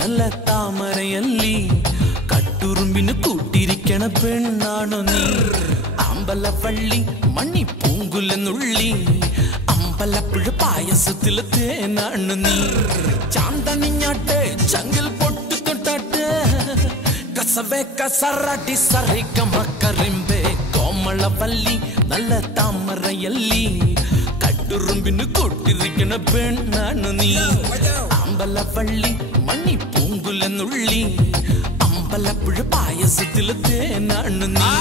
നല്ല താമരയല്ലി കട്ടുറുമ്പിന് കൂട്ടിരിക്കണ പെണ്ണാണോ നീ അമ്പലവള്ളി മണി പൂങ്കുലെന്നുള്ളി അമ്പലപ്പുഴ പായസത്തിലെ തേനാണ് നീ ചാന്തണിഞ്ഞാട്ടെ ചങ്കിൽ പൊട്ടു തൊട്ടാട്ടെ കസവേ കസറാട്ടി സറിക്കമക്കറിമ്പേ കോമളവല്ലി നല്ല താമരയല്ലി കട്ടുറുമ്പിന് കൂട്ടിരിക്കണ പെണ്ണാണ് നീ അമ്പലവള്ളി മണി പൂങ്കുലെന്നുള്ളി അമ്പലപ്പുഴ പായസത്തിലെ തേനാണ് നീ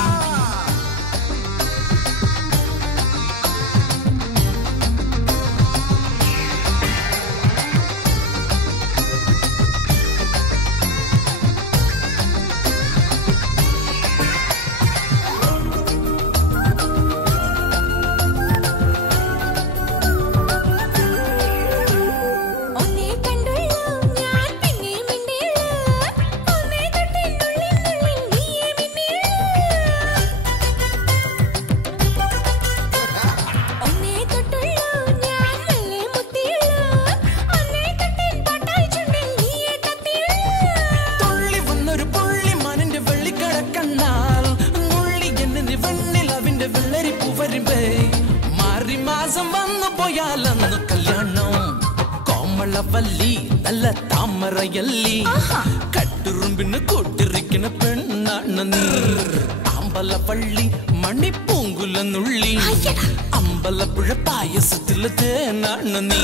പോയാലന്ന് കല്യാണം കോമളവല്ലി നല്ല താമരയല്ലി കട്ടുറുമ്പിന് കൂട്ടിരിക്കണ പെണ്ണാണ് നീ അമ്പലവള്ളി മണി പൂങ്കുലെന്നുള്ളി അമ്പലപ്പുഴ പായസത്തിലെ തേനാണ് നീ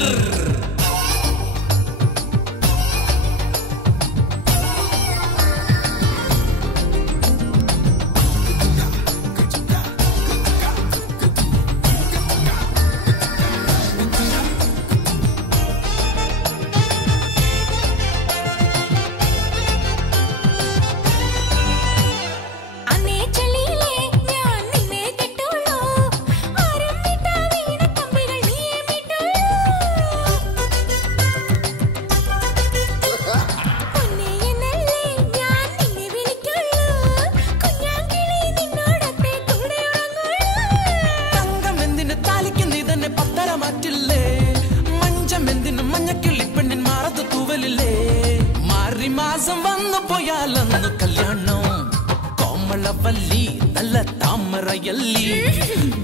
മാസം വന്നു പോയാലന്ന് കല്യാണം കോമളവല്ലി നല്ല താമരയല്ലി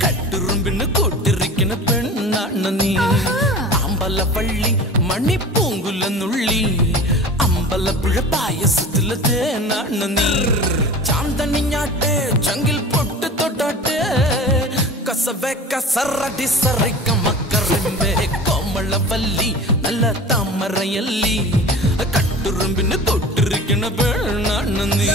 കട്ടുറുമ്പിന് കൂട്ടിരിക്കണ പെണ്ണാണ് നീ അമ്പലവള്ളി മണി പൂങ്കുലെന്നുള്ളി അമ്പലപ്പുഴ പായസത്തിലെ തേനാണ് നീ ചാന്തണിഞ്ഞാട്ടെ ചങ്കിൽ പൊട്ടു തൊട്ടാട്ടെ കസവേ കസറടി സറിക്കമക്കറിമ്പേ കോമളവല്ലി നല്ല താമരയല്ലി കട്ടുറുമ്പിന് തൊട്ടിരിക്കണ പെണ്ണാണ് നീ